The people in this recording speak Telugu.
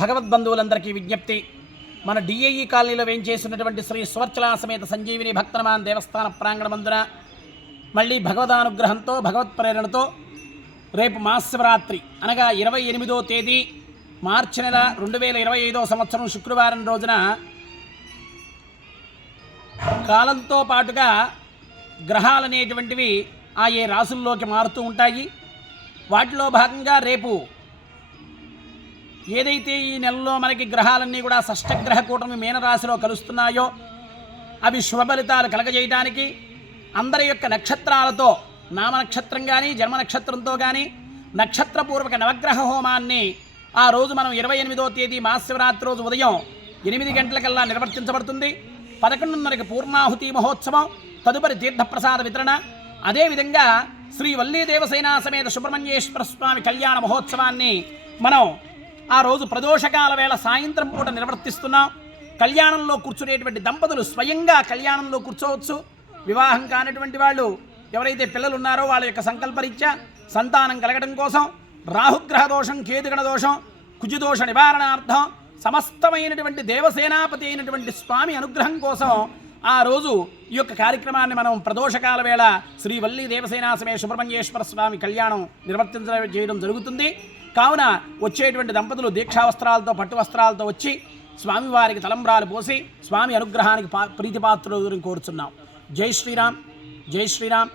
భగవద్బంధువులందరికీ విజ్ఞప్తి. మన డిఏఈ కాలనీలో వేయించేసినటువంటి శ్రీ సువర్చలా సమేత సంజీవిని భక్తనమాన్ దేవస్థాన ప్రాంగణమందున మళ్ళీ భగవదానుగ్రహంతో భగవత్ ప్రేరణతో రేపు మహాశివరాత్రి అనగా ఇరవై ఎనిమిదో తేదీ మార్చి నెల రెండు వేల ఇరవై ఐదో సంవత్సరం శుక్రవారం రోజున కాలంతో పాటుగా గ్రహాలు అనేటువంటివి ఆ ఏ రాసుల్లోకి మారుతూ ఉంటాయి. వాటిలో భాగంగా రేపు ఏదైతే ఈ నెలలో మనకి గ్రహాలన్నీ కూడా షష్టగ్రహ కూటమి మీనరాశిలో కలుస్తున్నాయో అవి శుభఫలితాలు కలగజేయడానికి అందరి యొక్క నక్షత్రాలతో నామ నక్షత్రం కానీ జన్మ నక్షత్రంతో కానీ నక్షత్రపూర్వక నవగ్రహ హోమాన్ని ఆ రోజు మనం ఇరవై ఎనిమిదో తేదీ మహాశివరాత్రి రోజు ఉదయం ఎనిమిది గంటలకల్లా నిర్వర్తించబడుతుంది. పదకొండున్నరకి పూర్ణాహుతి మహోత్సవం తదుపరి తీర్థప్రసాద వితరణ అదేవిధంగా శ్రీ వల్లీ దేవసేనా సమేత సుబ్రహ్మణ్యేశ్వర స్వామి కళ్యాణ మహోత్సవాన్ని మనం ఆ రోజు ప్రదోషకాల వేళ సాయంత్రం పూట నిర్వర్తిస్తున్నాం కళ్యాణంలో కూర్చునేటువంటి దంపతులు స్వయంగా కళ్యాణంలో కూర్చోవచ్చు. వివాహం కానటువంటి వాళ్ళు ఎవరైతే పిల్లలు ఉన్నారో వాళ్ళ యొక్క సంకల్పరీత్యా సంతానం కలగడం కోసం రాహుగ్రహ దోషం కేతుగణ దోషం కుజుదోష నివారణార్థం సమస్తమైనటువంటి దేవసేనాపతి అయినటువంటి స్వామి అనుగ్రహం కోసం ఆ రోజు ఈ యొక్క కార్యక్రమాన్ని మనం ప్రదోషకాల వేళ శ్రీ వల్లి దేవసేనా సమయ సుబ్రహ్మణ్యేశ్వర స్వామి కళ్యాణం నిర్వర్తించడం చేయడం జరుగుతుంది. కావున వచ్చేటువంటి దంపతులు దీక్షా వస్త్రాలతో పట్టు వస్త్రాలతో వచ్చి స్వామివారికి తలంబ్రాలు పోసి స్వామి అనుగ్రహానికి పా ప్రీతిపాత్రులు కోరుచున్నాం. జై శ్రీరామ్ జై శ్రీరామ్.